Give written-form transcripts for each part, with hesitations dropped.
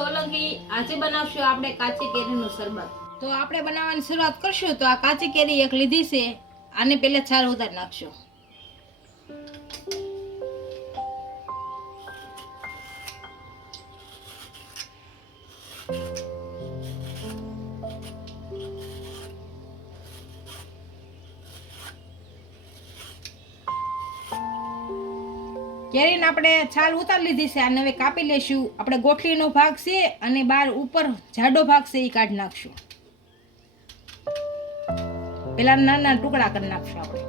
સોલંકી। આજે બનાવશું આપણે કાચી કેરીનું શરબત। તો આપણે બનાવવાની શરૂઆત કરશું। તો આ કાચી કેરી એક લીધી છે, આને પહેલા છાલ ઉતારી નાખશું। કેરીને આપણે છાલ ઉતારી લીધી છે, આને હવે કાપી લેશું। આપણે ગોઠલીનો ભાગ છે અને બહાર ઉપર જાડો ભાગ છે એ કાઢી નાખશું। પેલા નાના ટુકડા કરી નાખશું આપણે।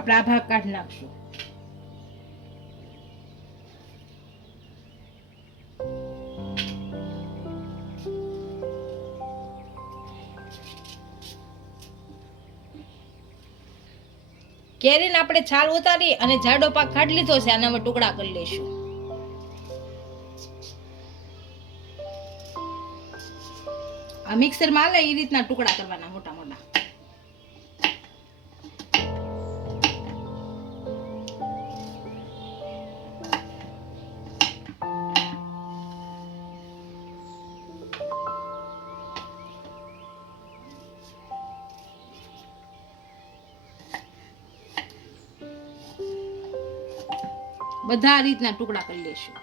આપણે આ ભાગ કાઢી નાખશું। કેરીને આપણે છાલ ઉતારી અને જાડો ભાગ કાઢી લીધો છે, આના હવે ટુકડા કરી લઈશું। આ મિક્સરમાં હાલે એ રીતના ટુકડા કરવાના મોટા મોટા। બધા આ રીતના ટુકડા કરી લેશું।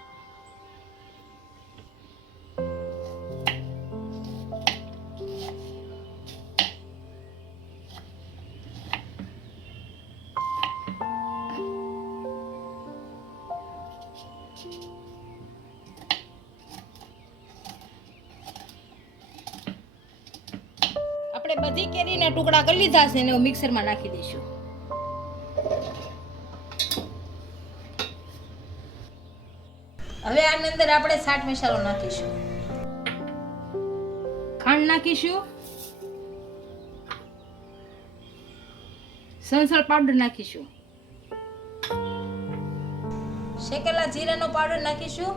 આપણે બધી કેરીના ટુકડા કરી લીધા છે ને મિક્સરમાં નાખી દઈશું। હવે આની અંદર આપણે ચાટ મસાલો નાખીશું, ખાંડ નાખીશું, સંસળ પાવડર નાખીશું, શેકેલા જીરાનો પાવડર નાખીશું,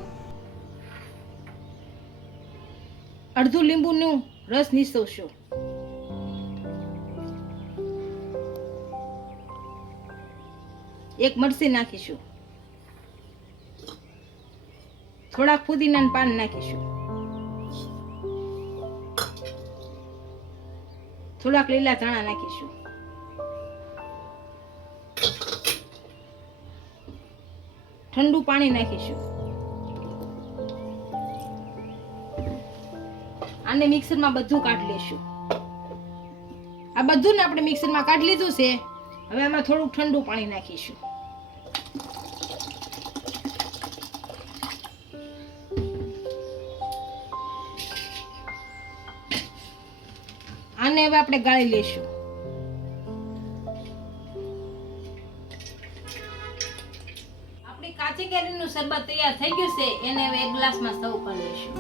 અડધું લીંબુનું રસ નીસવશું, એક મરચી નાખીશું, થોડાક ફુદીનાના પાન નાખીશું, થોડાક લીલા ધાણા નાખીશું, ઠંડુ પાણી નાખીશું। આને મિક્સરમાં બધું કાઢી લેશું। આ બધું ને આપણે મિક્સરમાં કાઢી લીધું છે। હવે આમાં થોડુંક ઠંડુ પાણી નાખીશું। આને હવે આપણે ગાળી લેશું। આપણી કાચી કેરીનું શરબત તૈયાર થઈ ગયું છે, એને હવે એક ગ્લાસમાં સર્વ કરી લેશું।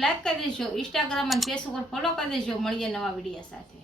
લાઈક કરી દેજો, ઇન્સ્ટાગ્રામ અને ફેસબુક પર ફોલો કરી દેજો। મળીએ નવા વિડીયો સાથે।